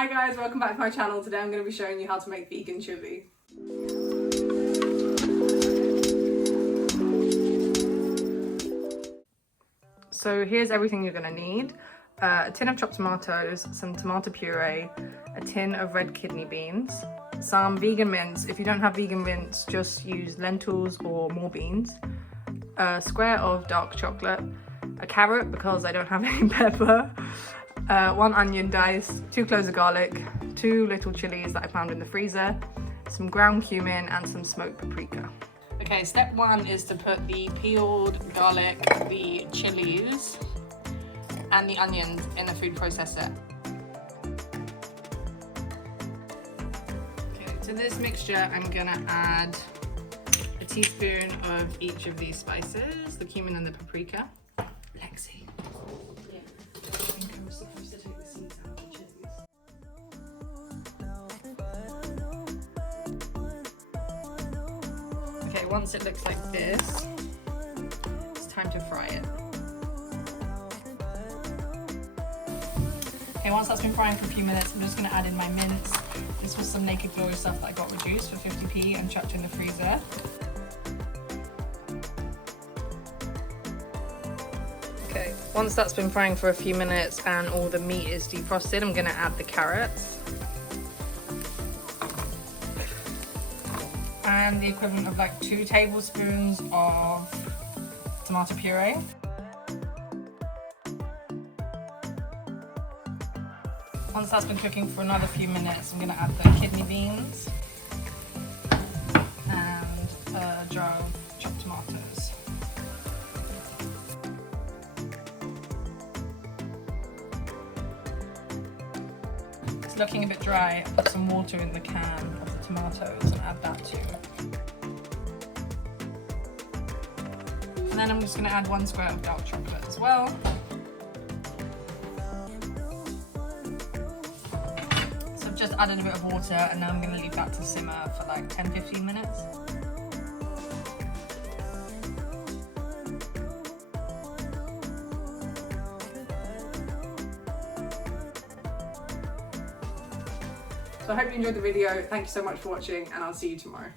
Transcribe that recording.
Hi guys, welcome back to my channel. Today I'm going to be showing you how to make vegan chili. So here's everything you're going to need. A tin of chopped tomatoes, some tomato puree, a tin of red kidney beans, some vegan mince. If you don't have vegan mince, just use lentils or more beans, a square of dark chocolate, a carrot because I don't have any pepper, 1 onion diced, 2 cloves of garlic, 2 little chilies that I found in the freezer, some ground cumin and some smoked paprika. Okay, step 1 is to put the peeled garlic, the chilies and the onions in a food processor. Okay, to this mixture I'm gonna add a teaspoon of each of these spices, the cumin and the paprika. Lexi. Yeah. I think I was supposed to take the seeds out of the chilies. Okay, once it looks like this, it's time to fry it. Okay, once that's been frying for a few minutes, I'm just going to add in my mince. This was some Naked Glory stuff that I got reduced for 50p and chucked in the freezer. Okay, once that's been frying for a few minutes and all the meat is defrosted, I'm going to add the carrots. And the equivalent of like 2 tablespoons of tomato puree. Once that's been cooking for another few minutes, I'm going to add the kidney beans and a jar of chopped tomatoes. It's looking a bit dry. I put some water in the can of the tomatoes and add that too. And then I'm just going to add 1 square of dark chocolate as well. Just added a bit of water and now I'm going to leave that to simmer for like 10-15 minutes. So I hope you enjoyed the video. Thank you so much for watching and I'll see you tomorrow.